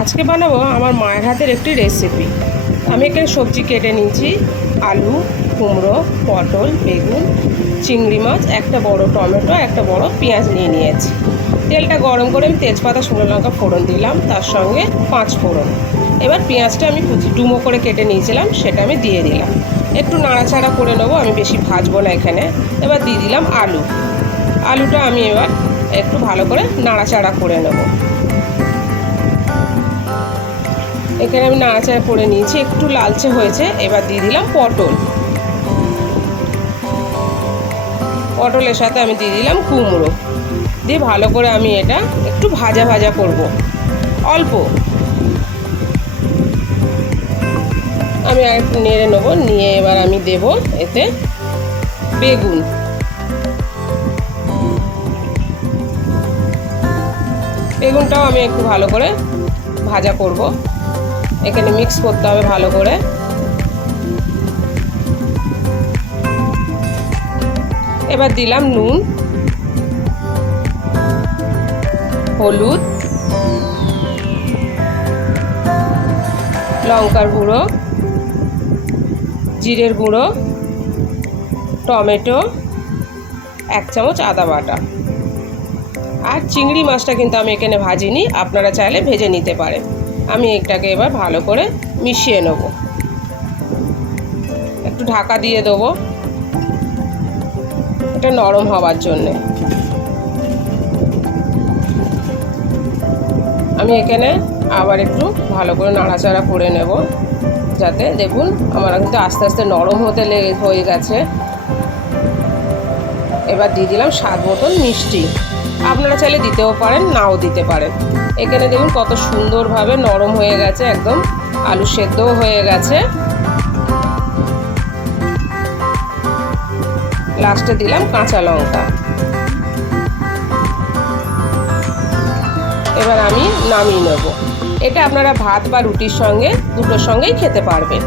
আজকে বানাবো আমার মায়ের হাতের একটি রেসিপি আমি এখানে সবজি কেটে নিয়েছি, আলু, কুমড়ো, পটল, বেগুন, চিংড়ি মাছ, একটা বড় টমেটো, একটা বড় পেঁয়াজ নিয়ে নিয়েছি। তেলটা গরম করে আমি তেজপাতা, শুকনো লঙ্কা ফোড়ন দিলাম, তার সঙ্গে পাঁচ ফোড়ন। এবার পেঁয়াজটা আমি কুচি ডুমো করে কেটে নিয়েছিলাম, সেটা আমি দিয়ে দিলাম। একটু নাড়াচাড়া করে নেব, আমি বেশি ভাজবো না এখানে। এবার দিয়ে দিলাম আলু। আলুটা আমি এবার একটু ভালো করে নাড়াচাড়া করে নেব। এখানে আমি নাড়াচাড়া করে নিয়েছি, একটু লালচে হয়েছে, এবার দিয়ে দিলাম পটল। পটলের সাথে আমি দিয়ে দিলাম কুমড়ো। দিয়ে ভালো করে আমি এটা একটু ভাজা ভাজা করব। অল্প। আমি আর একটু নেড়ে নেব, নিয়ে এবার আমি দেব এতে বেগুন। বেগুনটাও আমি একটু ভালো করে ভাজা করব। এখানে মিক্স করতে হবে ভালো করে। এবার দিলাম নুন, হলুদ, লঙ্কার গুঁড়ো, জিরের গুঁড়ো, টমেটো, এক চামচ আদা বাটা। আর চিংড়ি মাছটা কিন্তু আমি এখানে ভাজিনি, আপনারা চাইলে ভেজে নিতে পারেন। আমি এটাকে এবার ভালো করে মিশিয়ে নেব। একটু ঢাকা দিয়ে দেবো। এটা নরম হওয়ার জন্যে। আমি এখানে আবার একটু ভালো করে নাড়াচাড়া করে নেব। যাতে দেখুন, আমার কিন্তু আস্তে আস্তে নরম হতে হয়ে গেছে। এবার দিয়ে দিলাম স্বাদ মতন মিষ্টি। আপনারা চাইলে দিতেও পারেন, নাও দিতে পারেন। এখানে দেখুন কত সুন্দরভাবে নরম হয়ে গেছে একদম, আলু সেদ্ধও হয়ে গেছে। লাস্টে দিলাম কাঁচা লঙ্কা। এবার আমি নামিয়ে নেব। এটা আপনারা ভাত বা রুটির সঙ্গে, দুটোর সঙ্গেই খেতে পারবেন।